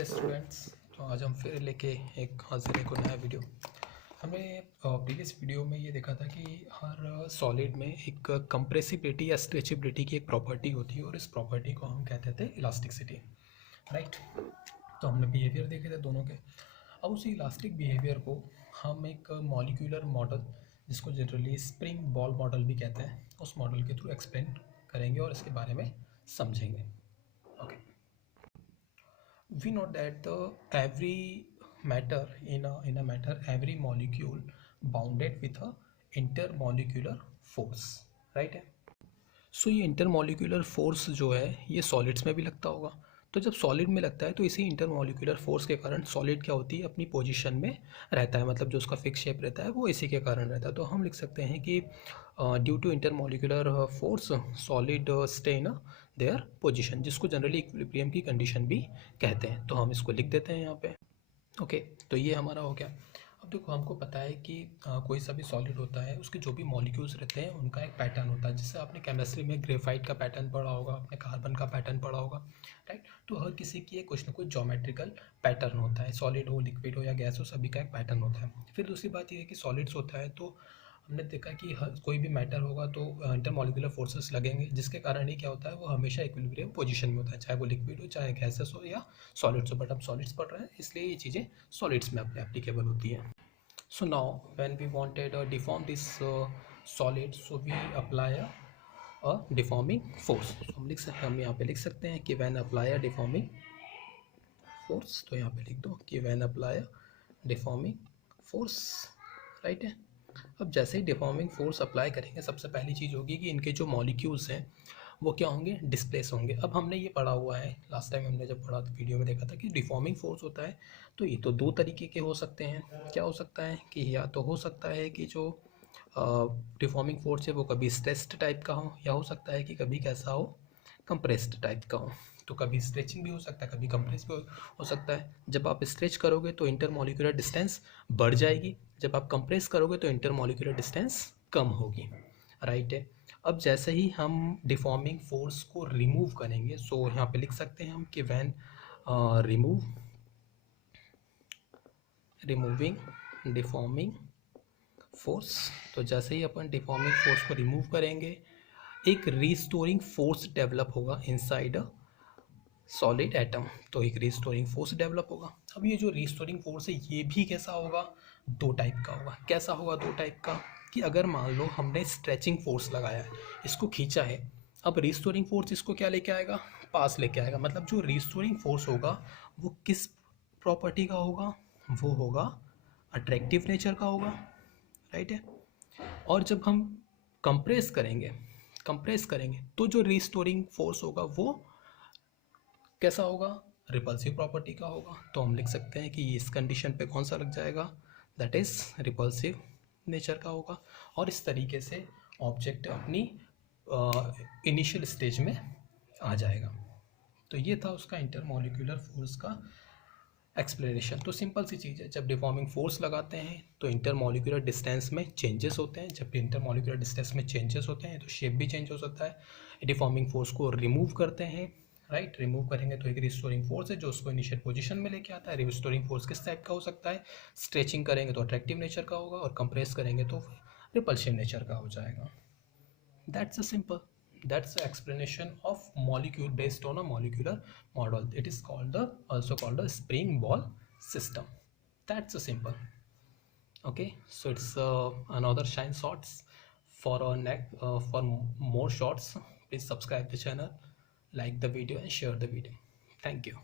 Yes students, तो आज हम फिर लेके एक हाजिर एक नया वीडियो। हमने प्रीवियस वीडियो में ये देखा था कि हर सॉलिड में एक कंप्रेसिबिलिटी या स्ट्रेचेबिलिटी की एक प्रॉपर्टी होती है और इस प्रॉपर्टी को हम कहते थे इलास्टिसिटी, राइट। तो हमने बिहेवियर देखे थे दोनों के। अब उसी इलास्टिक बिहेवियर को हम एक मॉलिक्यूलर मॉडल, जिसको जनरली स्प्रिंग बॉल मॉडल भी कहते हैं, उस मॉडल के थ्रू एक्सप्लेन करेंगे और इसके बारे में समझेंगे। Okay, we know that every matter in a matter, every molecule bounded with a intermolecular force, right है। सो ये इंटरमोलिकुलर फोर्स जो है ये सॉलिड्स में भी लगता होगा। तो जब सॉलिड में लगता है तो इसी इंटरमोलिकुलर फोर्स के कारण सॉलिड क्या होती है, अपनी पोजीशन में रहता है, मतलब जो उसका फिक्स शेप रहता है वो इसी के कारण रहता है। तो हम लिख सकते हैं कि due to intermolecular force solid stay in their position, जिसको जनरली इक्विलिब्रियम की कंडीशन भी कहते हैं। तो हम इसको लिख देते हैं यहाँ पे। ओके, तो ये हमारा हो गया। अब देखो, हमको पता है कि कोई सा भी सॉलिड होता है, उसके जो भी मॉलिक्यूल्स रहते हैं उनका एक पैटर्न होता है। जैसे आपने केमिस्ट्री में ग्रेफाइट का पैटर्न पढ़ा होगा, आपने कार्बन का पैटर्न पढ़ा होगा, राइट। तो हर किसी की कुछ ना कुछ ज्योमेट्रिकल पैटर्न होता है, सॉलिड हो, लिक्विड हो या गैस हो, सभी का एक पैटर्न होता है। फिर दूसरी बात ये है कि सॉलिड्स होता है तो हमने देखा कि हर कोई भी मैटर होगा तो इंटरमॉलिक्यूलर फोर्सेस लगेंगे, जिसके कारण ही क्या होता है, वो हमेशा इक्विलिब्रियम पोजीशन में होता है, चाहे वो लिक्विड हो, चाहे गैसेस हो या सॉलिड्स हो। बट अब सॉलिड्स पढ़ रहे हैं इसलिए ये चीज़ें सॉलिड्स में अपने एप्लीकेबल होती हैं। So now when we wanted to deform this solid, so we apply a deforming force. So हम यहाँ पे लिख सकते हैं कि when apply a deforming force, तो यहाँ पे लिख दो कि when apply a deforming force, right है। अब जैसे ही डिफॉर्मिंग फोर्स अप्लाई करेंगे, सबसे पहली चीज़ होगी कि इनके जो मॉलिक्यूल्स हैं वो क्या होंगे, डिस्प्लेस होंगे। अब हमने ये पढ़ा हुआ है, लास्ट टाइम हमने जब पढ़ा था वीडियो में देखा था कि डिफॉर्मिंग फोर्स होता है तो ये तो दो तरीके के हो सकते हैं। क्या हो सकता है कि या तो हो सकता है कि जो डिफॉर्मिंग फोर्स है वो कभी स्ट्रेस्ड टाइप का हो, या हो सकता है कि कभी कैसा हो, कंप्रेस्ड टाइप का हो। तो कभी स्ट्रेचिंग भी हो सकता है, कभी कंप्रेस भी हो सकता है। जब आप स्ट्रेच करोगे तो इंटरमॉलिक्यूलर डिस्टेंस बढ़ जाएगी, जब आप कंप्रेस करोगे तो इंटरमॉलिक्यूलर डिस्टेंस कम होगी, राइट है। अब जैसे ही हम डिफॉर्मिंग फोर्स को रिमूव करेंगे, सो यहाँ पे लिख सकते हैं हम कि व्हेन रिमूविंग डिफॉर्मिंग फोर्स, तो जैसे ही अपन डिफॉर्मिंग फोर्स को रिमूव करेंगे एक रिस्टोरिंग फोर्स डेवलप होगा इनसाइड अ सॉलिड एटम। तो एक रिस्टोरिंग फोर्स डेवलप होगा। अब ये जो रिस्टोरिंग फोर्स है ये भी कैसा होगा, दो टाइप का होगा। कैसा होगा दो टाइप का, कि अगर मान लो हमने स्ट्रेचिंग फोर्स लगाया है, इसको खींचा है, अब रिस्टोरिंग फोर्स इसको क्या लेके आएगा, पास लेके आएगा। मतलब जो रिस्टोरिंग फोर्स होगा वो किस प्रॉपर्टी का होगा, वो होगा अट्रैक्टिव नेचर का होगा, राइट है। और जब हम कंप्रेस करेंगे तो जो रिस्टोरिंग फोर्स होगा वो कैसा होगा, रिपल्सिव प्रॉपर्टी का होगा। तो हम लिख सकते हैं कि इस कंडीशन पे कौन सा लग जाएगा, दैट इज रिपल्सिव नेचर का होगा। और इस तरीके से ऑब्जेक्ट अपनी इनिशियल स्टेज में आ जाएगा। तो ये था उसका इंटरमॉलिक्यूलर फोर्स का एक्सप्लेनेशन। तो सिंपल सी चीज़ है, जब डिफॉर्मिंग फोर्स लगाते हैं तो इंटरमॉलिक्यूलर डिस्टेंस में चेंजेस होते हैं। जब इंटरमॉलिक्यूलर डिस्टेंस में चेंजेस होते हैं तो शेप भी चेंज हो सकता है। डिफॉर्मिंग फोर्स को रिमूव करते हैं, राइट। रिमूव करेंगे तो एक रिस्टोरिंग फोर्स है जो उसको इनिशियल पोजीशन में लेके आता है। रिस्टोरिंग फोर्स किस टाइप का हो सकता है, स्ट्रेचिंग करेंगे तो अट्रैक्टिव नेचर का होगा, और कंप्रेस करेंगे तो रिपल्सिव नेचर का हो जाएगा। That's a simple, that's the explanation of molecule based on a molecular model. It is called also called the spring ball system. That's a simple. Okay, so it's another shine shots. For more shots, please subscribe the channel, like the video and share the video. Thank you.